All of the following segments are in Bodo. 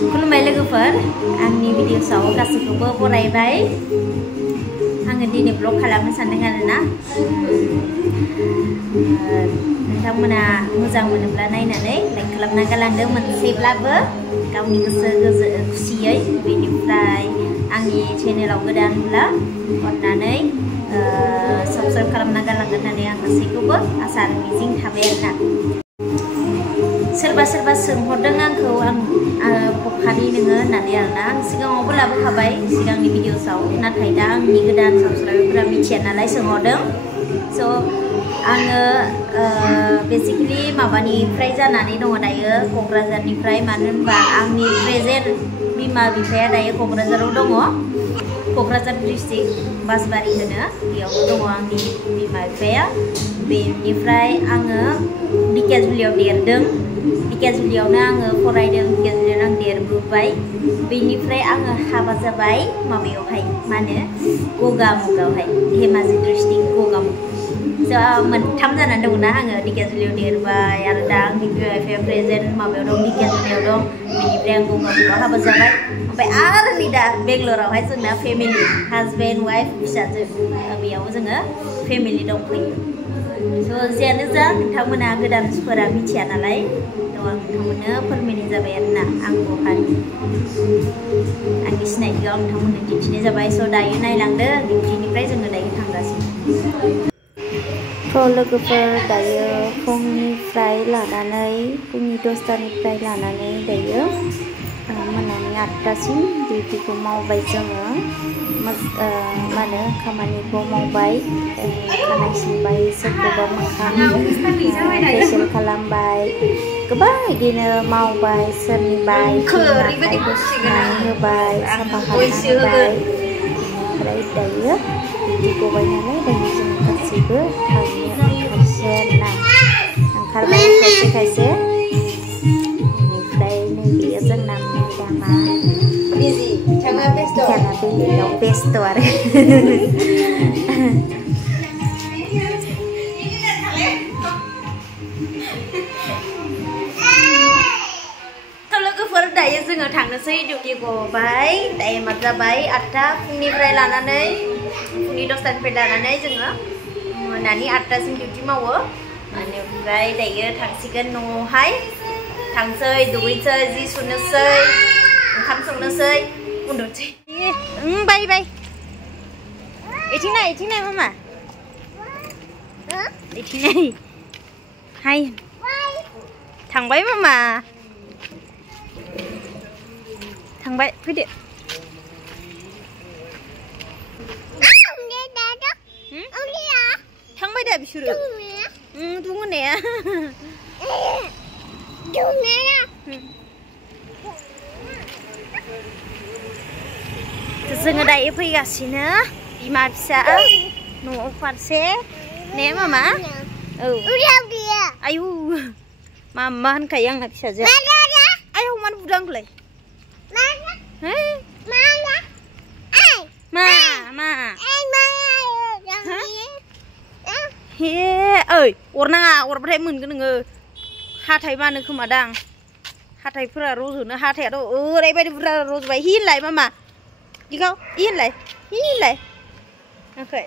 खुलुमबाय लोगोफोर आंनि भिडिअ'सआव गासैखौबो बरायबाय आङो दिनै ब्लग खालामनो सानदों आरोना नोंथांमोना मोजां मोनोब्ला नायनानै लाइक खालामना गालांदो मोनसेब्लाबो गावनि गोसो खुसियै बेनिफ्राय आंनि चेनेलाव गोदानब्ला अननानै साबस्क्राइब खालामना गालांगोन होननानै आं गासैखौबो आसा आरो मिजिं थाबाय आरोना सोरबा सोरबा सोंहरदों आंखौ बखालि नोङो होननानै आरोना आं सिगाङावबो लाबोखाबाय सिगांनि भिडिअ'सआव नाथाय दा आंनि गोदान साबस्क्राइबारफोरा मिथिया नालाय सोंहरदों स' आङो बेसिकेलि माबानिफ्राय जानानै दङ दायो क'क्राझारनिफ्राय मानो होनबा आंनि प्रेजेन्ट बिमा बिफाया दायो क'क्राझाराव दङ क'क्राझार डिस्ट्रिक्ट बासबारि होनो बेयावनो दङ आंनि बिमा बिफाया बेनिफ्राय आङो ढेकियाजुलियाव देरदों ढेकियाजुलियावनो आङो फरायदों ढेकियाजुलियावनो आं देरबोबाय बेनिफ्राय आङो हाबा जाबाय माबायावहाय मा होनो गगामुगावहाय धेमाजि डिस्ट्रिक्ट गगामुग मोनथाम जानानै दंना आङो ढेकियाजुलियाव देरबाय आरो दा आंनि बिमा बिफाया प्रेजेन्ट माबायाव दं ढेकियाजुलियाव दं बेनिफ्राय आं गगामुगाव हाबा जाबाय ओमफ्राय आरो नै दा बेंगलरावहाय जोंना फेमिलि हाजबेन्ड वाइफ फिसाजो बेयाव जोङो फेमिलि दंफैयो स' जियानो जा नोंथांमोना गोदानफोरा मिथिया नालाय थ' आं नोंथांमोननो फोरमायनाय जाबाय आरोना आं बहानि आंनि सिनायथिखौ आं नोंथांमोननो दिन्थिनाय जाबाय स' दायो नायलांदो डिउटिनिफ्राय जोङो दायो थांगासिनो थ' लोगोफोर दायो फुंनिफ्राय लानानै फुंनि 10टानिफ्राय लानानै दायो मोनानि 8टासिम डिउटिखौ मावबाय जोङो मा होनो खामानिखौ मावबाय खानाय सिनबाय सोरखौबा मोखां फेसियेल खालामबाय गोबां बिदिनो मावबाय सोरनिबा आखाइखौ सुनानै होबाय साफा खालामना होबाय ओमफ्राय दायो डिउटि गबाय नालाय दायो जों गासैबो थांनो ओंखारसै आरोना ओंखारबाय खायसे खायसे बेनिफ्राय नैबेयो जोंना मेदामा बिथाङा बेलेगाव बेस्थ' आरो लोगोफोर दायो जोङो थांनोसै डिउटि गबाय टाइमा जाबाय 8टा फुंनिफ्राय लानानै फुंनि 10टानिफ्राय लानानै जोङो मोनानि 8टासिम डिउटि मावो बेनिफ्राय दायो थांसिगोन न'आवहाय थांसै दुगैसै जि सुनोसै ओंखाम संनोसै उन्दुसै बाय बाय इथिं नाय मामा इथिं नाय हाय थांबाय मामा थांबाय फैदो थांबाय दा बिसोरो दङ होननाया जोङो दायो फैगासिनो बिमा फिसा न'आव फारसे ने मामा औ आयु मामा होनखायो आंना फिसाजो आयौ मानो बुदों आंखौलाय हे ओइ अरनाङा अरबाथाय मोनगोन नोङो हाथाय मानो खोमादां हाथायफोरा रज'नो हाथायाथ' ओरैबायदि बुरजा रज'बाय हिलाय मामा इखौ हिलाय ओमफ्राय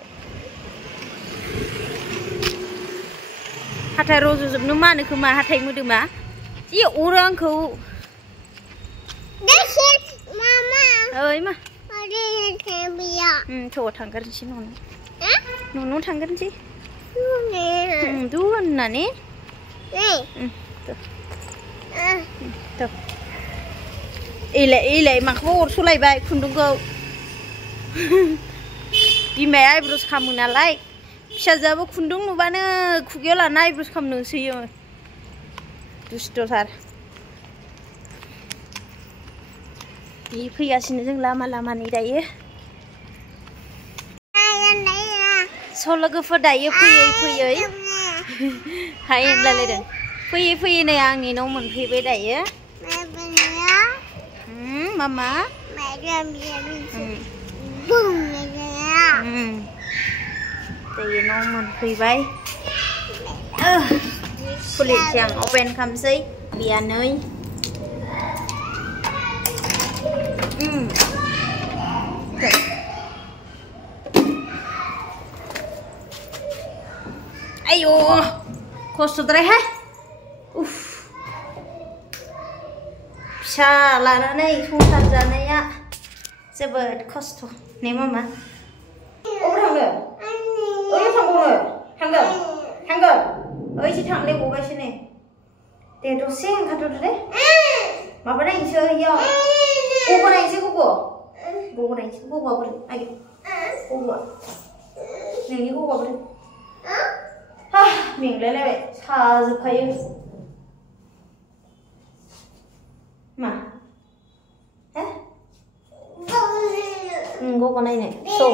हाथाय रज'जोबनो मानो खोमा हाथाय मोदोमा जि अरो आंखौ ओइ मा थ' थांग्रोनोसै न'आव थांग्रोनोसै दु होननानै इलाय माखौबा अरस'लायबाय खुन्दुंखौ बिमाया आइब्रस खालामो नालाय फिसाजोआबो खुन्दुं नुबानो खुगायाव लाना आइब्रस खालामनो होसोयो दुस्थ'थार फैगासिनो जों लामानि दायो स' लोगोफोर दायो फैयै हाय होनलायलायदों फैयै नै आंनि न' मोनफैबाय दायो मामा दायो न' मोनफैबाय खुलिनोसै आं अपेन खालामसै बियानै Ayo, खस्थ'द्रायहाय उफ फिसा लानानै संसार जानाया जोबोद खस्थ' ने मामा अबाव थांनो ओइ थांबावनो थांगोन ओइसो थांले गगासिनो नै दे दसे ओंखारथ'दो दे माबा नायनोसै इयाव गग' नायनोसै गग' नायनोसै गग'आ बोरै आयौ गग'आ नोंनि गग'आ बोरै मेंलायलायबाय साजोबखायो मा हे गग' नायनो सौ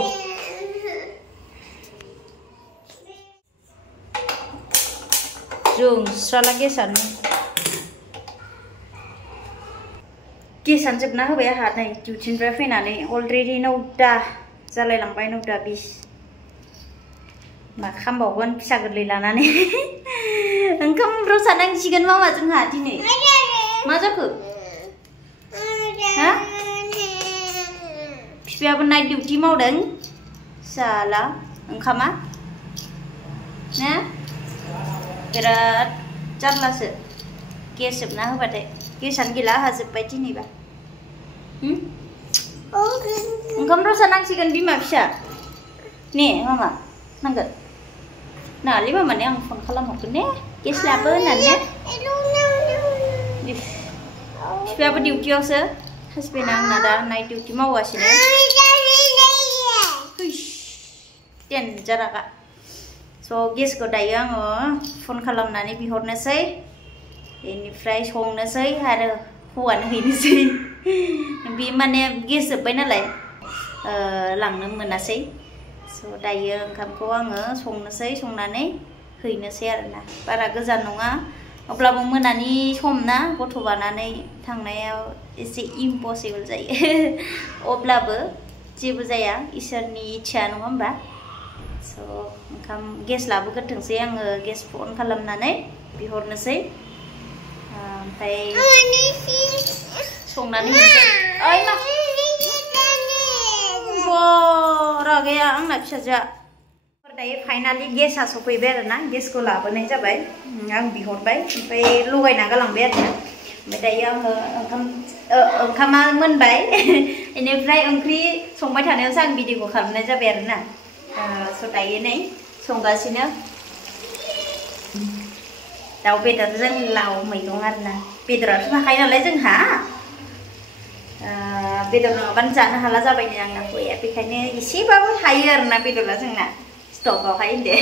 जोंस्राला गेसानो जोबना होबाय आंहा नै डिउटिनिफ्राय फैनानै अलरेडि 9टा जालायलांबाय 9:20 मा खामबावगोन फिसा गोरलै लानानै ओंखाम रसा नांसिगोन मामा जोंहा दिनै मा जाखो हा बिफायाबो नाइट डिउटि मावदों साला ओंखामा ना बिराद जारलासो गेस जोबना होबाथाय गेसानो गैला आंहा जोब्बाय दिनैबा ओंखाम रसा नांसिगोन बिमा फिसा ने मामा नांगोन नालै मामाने आं फन खालामहरगोन ने गेस लाबो होननानै बिफायाबो डिउटियावसो हासबेन्डआ आंना दा नाइट डिउटि मावगासिनो डेन्जार रागा स' गेसखौ दायो आङो फन खालामनानै बिहरनोसै बेनिफ्राय संनोसै आरो हौवानो हैनोसै बे माने गेस जोब्बाय नालाय लांनो मोनासै स' दायो ओंखामखौ आङो संनोसै संनानै हैनोसै आरोना बारा गोजान नङा अब्लाबो मोनानि सम ना गथ' बानानै थांनायाव एसे इम्पसिबल जायो अब्लाबो जेबो जाया इसोरनि इच्छा नङा होमबा स' ओंखाम गेस लाबोग्रोथोंसै आङो गेस फन खालामनानै बिहरनोसै ओमफ्राय संनानै ओइ मा रागाया आंना फिसाजोआ दायो फाइनालि गेसआ सफैबाय आरोना गेसखौ लाबोनाय जाबाय आं बिहरबाय ओमफ्राय लगायना गालांबाय आरोना ओमफ्राय दायो आङो ओंखामा मोनबाय बेनिफ्राय ओंख्रि संबाय थानायावसो आं भिडिअखौ खालामनाय जाबाय आरोना स' दायो नै संगासिनो दाउ बेदरजों लाव मैगं आरोना बेदराथ' थाखायो नालाय जोंहा बेदर नङाबानो जानो हाला जाबाय नै आंना हौवाया बेखायनो एसेबाबो थायो आरोना बेदरा जोंना स्टकआवहाय होनदो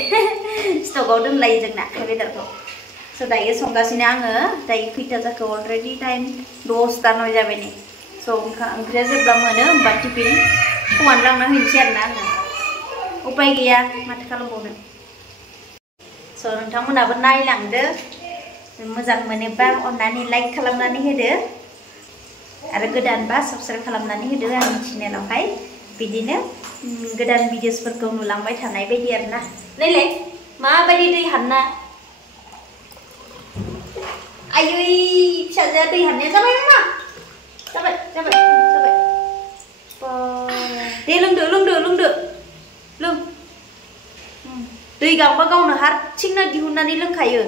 स्टकआव दोनलायो जोंना बेदरखौ स' दायो संगासिनो आङो दायो खैथा जाखो अलरेडि टाइम 10ता 9 जाबाय नै स' ओंख्रिया जेब्ला मोनो होमबा टिफिन हौवानो लांना हैनोसै आरोना आङो उपाय गैया माथो खालामबावनो स' नोंथांमोनाबो नायलांदो मोजां मोनोबा अननानै लाइक खालामनानै होदो आरो गोदानबा साबस्क्राइब खालामनानै होदो आंनि चेनेलावहाय बिदिनो गोदान भिडिअसफोरखौ नुलांबाय थानाय बायदि आरोना नैलाय माबायदि दै हाबना आयै फिसाजोआ दै हाबनाया जाबाय नामा जाबाय जाबाय जाबाय दे लोंदो लों दै गांबा गावनो हारसिंनो दिहुननानै लोंखायो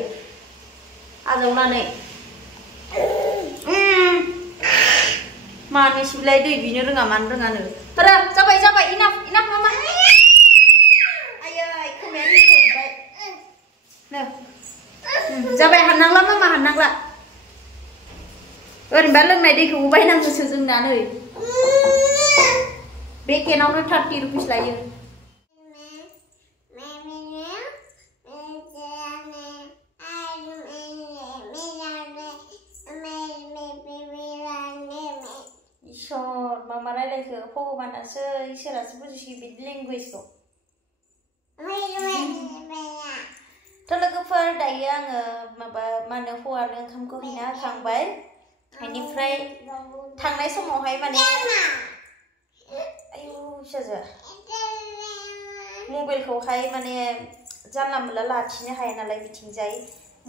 आजावनानै मानो सिबिलाय दै बिनो रोङा मानो रोङानो रा जाबाय जाबाय इनाफ मामा आयै खोमाया निखौबाय नो जाबाय हाननांला मामा हाननांला ओरैनोबा लोंनाय दैखौबो बायनांगौसो जोंना नै बे केनावनो 30 रुपिस लायो मामा रायलायखो भगबानासो इसोरासो बुजिसिगोन बिदि लेंगुवेजखौ थ' लोगोफोर दायो आङो माबा मा होनो हौवानो ओंखामखौ हैना होखांबाय बेनिफ्राय थांनाय समावहाय माने आयु फिसाजो मबाइलखौहाय माने जानला मोनला लाखिनो हाया नालाय बिथिंजाय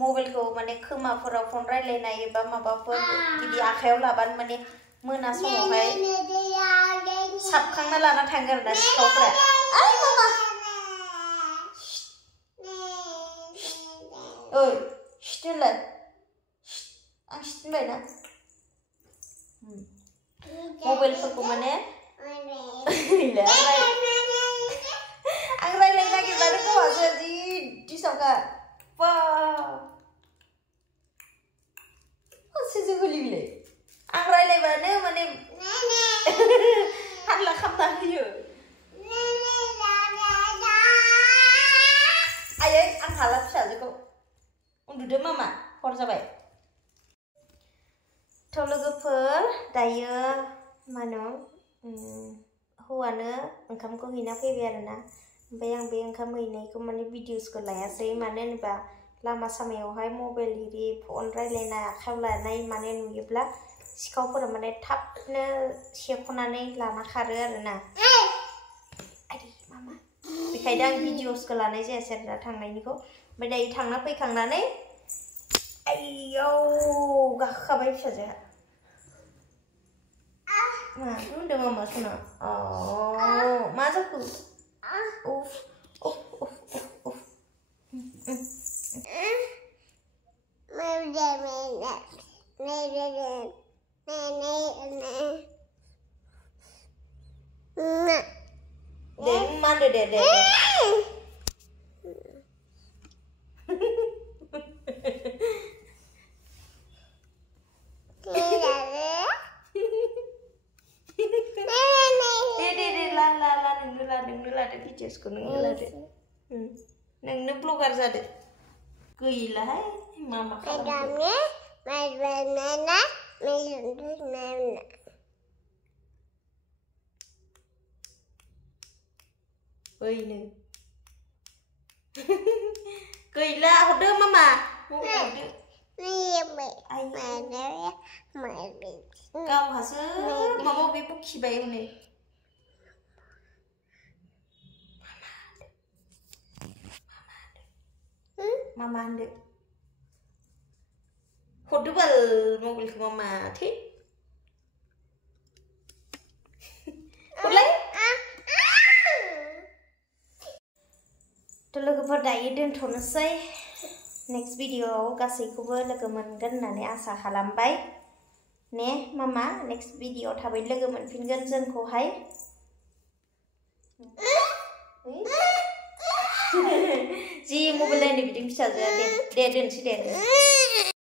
मबाइलखौ माने खोमाफोराव फन रायलायनाय एबा माबाफोर बिदि आखायाव लाबानो माने मोना समावहाय साबखांना लाना थाङो आरो ना सिखावफोरा ओइ मामा ओइ होनलाय आं होनबाय ना मबाइलफोरखौ माने आं रायलायनो नागिरबानो गावहासो जि दिसावखा बा सोरजों गोलैयोलै आं रायलायबानो माने हाल्ला खालामना होयो आयै आं हाला फिसाजोखौ उन्दुदो मामा हर जाबाय थ' लोगोफोर दायो मा होनो हौवानो ओंखामखौ हैना फैबाय आरोना ओमफ्राय आं बे ओंखाम हैनायखौ माने भिडिअसखौ लायासै मानो होनोबा लामा सामायावहाय मबाइल हिरि फन रायलायनाय आखायाव लानाय माने नुयोब्ला सिखावफोरा माने थाबनो सेख'नानै लाना खारो आरोना मामा बेखायनो आं भिडिअसखौ लानाय जायासै आरोना थांनायनिखौ ओमफ्राय दायो थांना फैखांनानै आइयौ गाखोखाबाय फिसाजोआ मा होनदों मामा सना मा जाखो उफ उफ उफ उफ dे मानदो दे दे नोंनो लादो भिडिअसखौ नोंनो लादो नोंनो ब्लगार जादो गैलाहाय मामा खालामदो ओइनो गैला हरदो मामा हरदो गावहासो माबा माबि बखिबाय हनै मामा होनदो हरदो बाल मबाइलखौ मामा थै हरलाय थ' लोगोफोर दायो दोनथ'नोसै नेक्स्ट भिडिअआव गासैखौबो लोगो मोनगोन होननानै आसा खालामबाय ने मामा नेक्स्ट भिडिअआव थाबै लोगो मोनफिनगोन जोंखौहाय जि मबाइल नायनो बिदि फिसाजोआ दे दोनसै दे